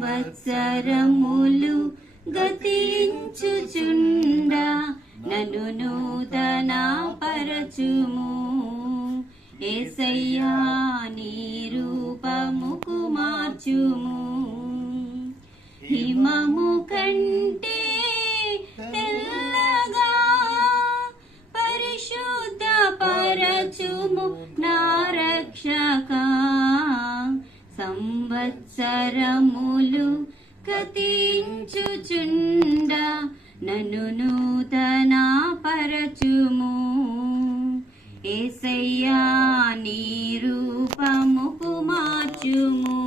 సంవత్సరములు గతించుచుండ నన్ను నూతన పరచుము. యేసయ్యా నీ రూపముకు మార్చుము. హిమము కంటే తెల్లగా పరిశుద్ధ పరచుము నా రక్షక. సంవత్సరములు గతించుచుండ నన్ను నూతన పరచుము. యేసయ్యా నీ రూపముకు మార్చుము.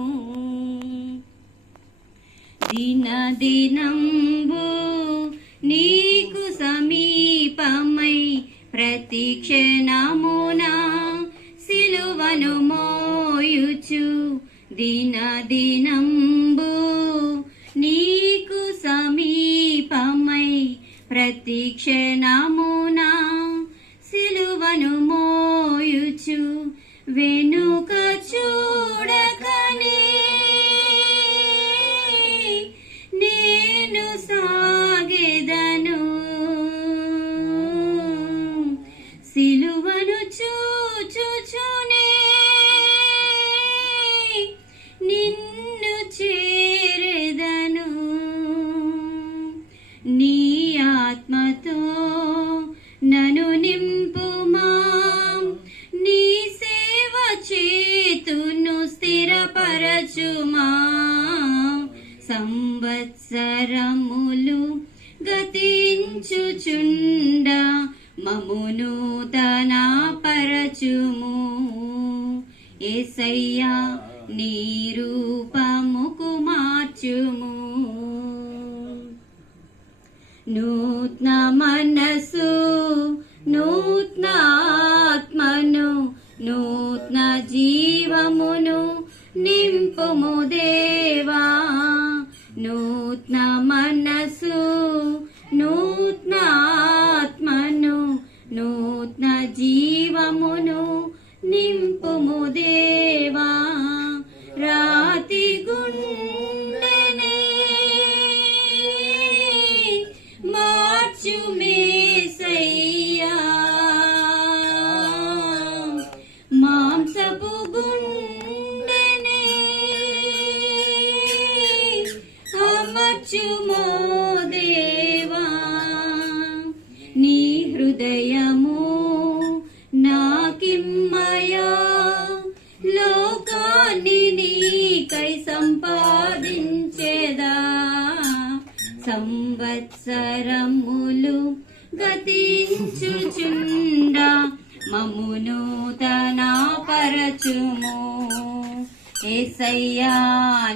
దినదినంబు నీకు సమీపమై ప్రతి క్షణమున సిలువను మోయుచు. దినదినంబు నీకు సమీపమై ప్రతి క్షణమున సిలువను మోయుచు. వెనుక చూడకనే నేను సాగెదను. సిలువను చూచుచునే నిన్ను చేరెదను. నీ ఆత్మతో నన్ను నింపుమా. నీ సేవ చేతును స్థిరపరచుమా. సంవత్సరములు గతించుచుండ మము నూతన పరచుము. యేసయ్యా నీ రూపముకు మార్చుము. నూతన మనసు నూతన ఆత్మను నూతన జీవమును నింపుము దేవా. నూతన మనసు నూతన ఆత్మను నూతన జీవమును నింపుము దేవా. రాతి గుండెనే మార్చు మేసయ్యా. మాంసపు గుండెనే అమర్చుమో దేవా. నీ హృదయము నాకిమ్మయా. లోకాన్ని నీకై సంపాదించేదా. సంవత్సరములు గతించుచుండ మము నూతన పరచుము. యేసయ్యా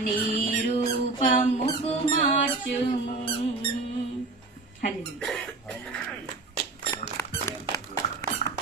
నీ రూపముకు మార్చుము. హల్లెలూయా.